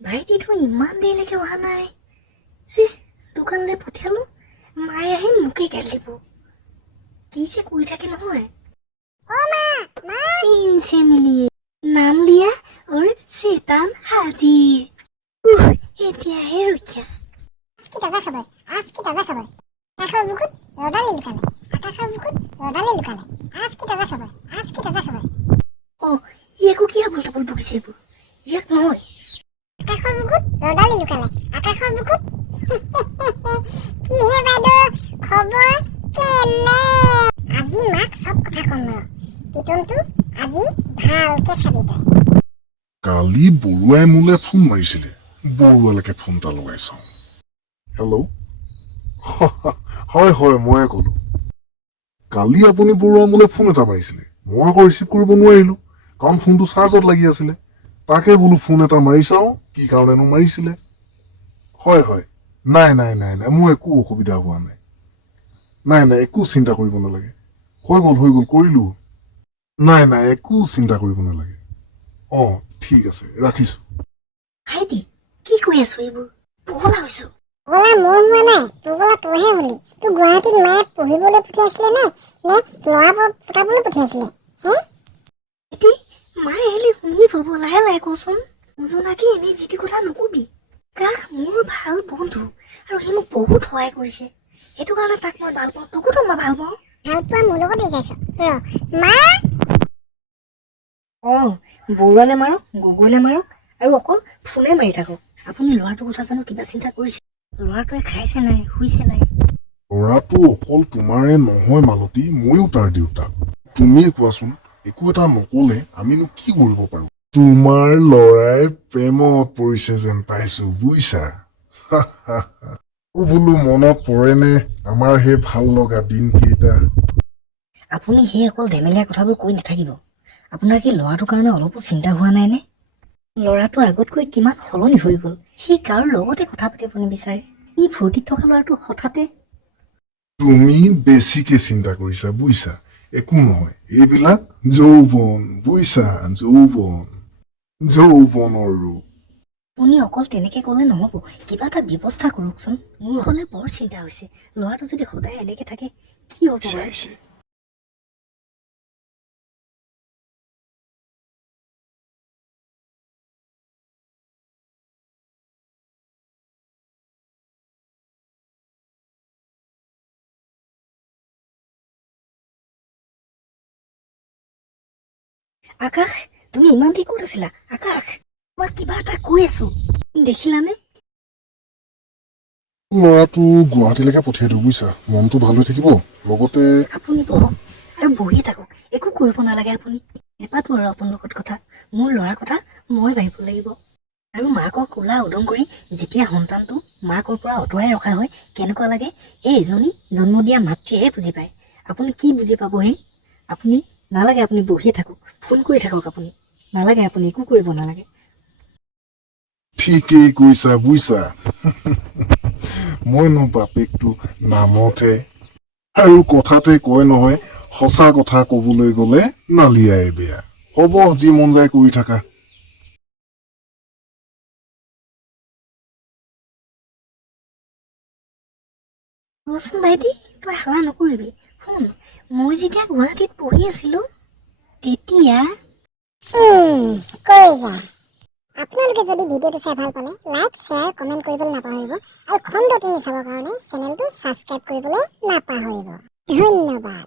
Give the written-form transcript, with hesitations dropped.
ভাইটিটো ইমান দেৰিলৈকে অহা নাই যে দোকানলৈ পঠিয়ালো মায়ে আহি মোকে গালি দিব কি যে কৰি থাকে নহয় इनसे मिलिए नाम लिया और शैतान हाजिर এতিয়াহে ৰক্ষা কি তাজা খবৰ আকাশৰ বুকুত ৰদালি লুকালে আজ কি তাজা খবৰ অ ইয়াকো কিয় বলতা বল বকিছে এইবোৰ ইয়াক নহয় আকাশৰ বুকুত ৰদালি লুকালে কি হে বাইদেউ খবৰ কেনে আজি মাক সব কথা কম ৰ পিটনটো আজি ভালকে খাবি তই কালি বৰুৱাই মোলে ফোন মাৰিছিলে বৰুৱালৈকে ফোন এটা লগাই চাওঁ হেল্ল' হয় ময়ে ক'লো কালি আপুনি বৰুৱা মোলে ফোন এটা মাৰিছিলে মই আকৌ ৰিচিভ কৰিব নোৱাৰিলো কাৰণ ফোনটো চাৰ্জত লাগি আছিলে তাকে বোলো ফোন এটা মাৰি চাওঁ কি কাৰণেনো মাৰিছিলে হয় নাই মোৰ একো অসুবিধা হোৱা নাই একো চিন্তা কৰিব নালাগে হৈ গ'ল কৰিলো নাই একো চিন্তা কৰিব নালাগে ঠিক আছে ৰাখিছো ভাইটি কি কৈ আছো এইবোৰ পগলা হৈছো বলা মোৰ হোৱা নাই তোৰ তইহে হলি তোৰ গুৱাহাটীত মায়ে পঢ়িবলৈ পঠিয়াইছিলে নে ল'ৰা পতাবলৈ পঠিয়াইছিলে এটি মায়ে আহিলে শুনি পাব লাহে লাহে কচোন নজনাকে এনেই যিটি কথা নকবি কাষ মোৰ ভাল বন্ধু আৰু সি মোক বহুত সহায় কৰিছে সেইটো কাৰণে তাক মই ভাল পাওঁ তোকোতো মই ভাল পাওঁ ভাল পোৱা মোৰ লগত যাইছ মা বৰুৱালে মাৰক গগৈলে মাৰক আৰু অকল ফোনে মাৰি থাকক আপুনি ল'ৰাটোৰ কথা জানো কিবা চিন্তা কৰিছে ল'ৰাটোৱে খাইছে নাই শুইছে নাই ল'ৰাটো অকল তোমাৰে নহয় মালতী ময়ো তাৰ দেউতাক তুমিয়ে কোৱাচোন একো এটা নকলে আমিনো কি কৰিব পাৰো তোমাৰ ল'ৰাই প্ৰেমত পৰিছে যেন পাইছো বুইছা বোলো মনত পৰেনে আমাৰ সেই ভাল লগা দিনকেইটা আপুনি সেই অকল ধেমেলীয়া কথাবোৰ কৈ নাথাকিব আপোনাৰ কি ল'ৰাটোৰ কাৰণে অলপো চিন্তা হোৱা নাই নে ল'ৰাটো আগতকৈ কিমান সলনি হৈ গ'ল সি কাৰো লগতে কথা পাতিব নিবিচাৰে ই ফূৰ্তিত থকা ল'ৰাটো হঠাতে তুমি বেছিকে চিন্তা কৰিছা বুইছা একো নহয় এইবিলাক যৌৱন বুইছা যৌৱনৰ ৰূপ আপুনি অকল তেনেকে ক'লে নহ'ব কিবা এটা ব্যৱস্থা কৰকচোন মোৰ হ'লে বৰ চিন্তা হৈছে ল'ৰাটো যদি সদায় এনেকে থাকে কি হ'ব আকাশ তুমি ইমান দেৰি ক'ত আছিলা আকাশ মই কিবা এটা কৈ আছো দেখিলানে ল'ৰাটো গুৱাহাটীলৈকে পঠিয়াই দিওঁ বুইছা মনটো ভাল হৈ থাকিব লগতে আপুনি বহক আৰু বহিয়ে থাকক একো কৰিব নালাগে আপুনি নেপাতো আৰু আপোনাৰ লগত কথা মোৰ ল'ৰাৰ কথা মই ভাবিব লাগিব আৰু মাকক কোলা উদং কৰি যেতিয়া সন্তানটো মাকৰ পৰা আঁতৰাই ৰখা হয় কেনেকুৱা লাগে এই এজনী জন্ম দিয়া মাতৃয়েহে বুজি পায় আপুনি কি বুজি পাব আপুনি নালাগে আপুনি বহিয়ে থাকক ফোন কৰি থাকক আপুনি নালাগে আপুনি একো কৰিব নালাগে ঠিকেই কৈছা বুইছা মইনো বাপেকটো নামতহে আৰু কথাতে কয় নহয় সঁচা কথা কবলৈ গলে নালিয়াই বেয়া হ'ব যি মন যায় কৰি থাকা ৰচোন ভাইটি তই হালা নকৰিবি শুন মই যেতিয়া গুৱাহাটীত পঢ়ি আছিলো তেতিয়া কৈ যা আপোনালোকে যদি ভিডিঅ'টো চাই ভাল পালে লাইক শ্বেয়াৰ কমেণ্ট কৰিবলৈ নাপাহৰিব আৰু খণ্ড 3 চাবৰ কাৰণে চেনেলটো ছাবস্ক্ৰাইব কৰিবলৈ নাপাহৰিব ধন্যবাদ